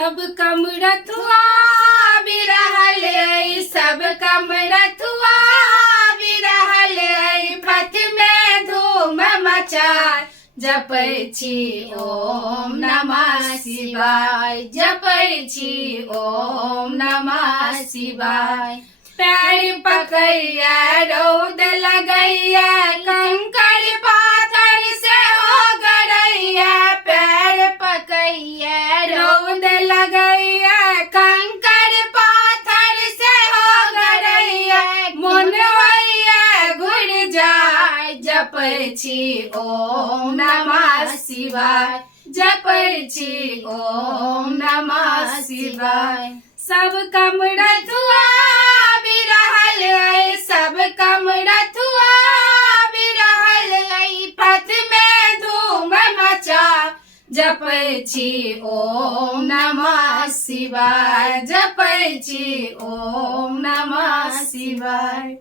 सब कमरथुआ बिरहल ऐ, सब कमरथुआ बिरहल ऐ, पथ में धूम मचाय जपै छी ओम नमः शिवाय, जपै छी ओम नमः शिवाय। पैर पकैया रौद लगैया, कंकड़ पाथर से हो गड़ैया, पैर पकैया रौद लगैया, कंकड़ पाथर से हो गड़ैया, मन होइया घुर जाय जपै छी ओम नमः शिवाय, जपै छी ओम नमः शिवाय। सब कमरथुआ बिरहल ऐ, सब कमरथुआ बिरहल ऐ, पथ में धूम मचा जपै छी ओम नमः शिवाय, जपै छी ओम नमः शिवाय।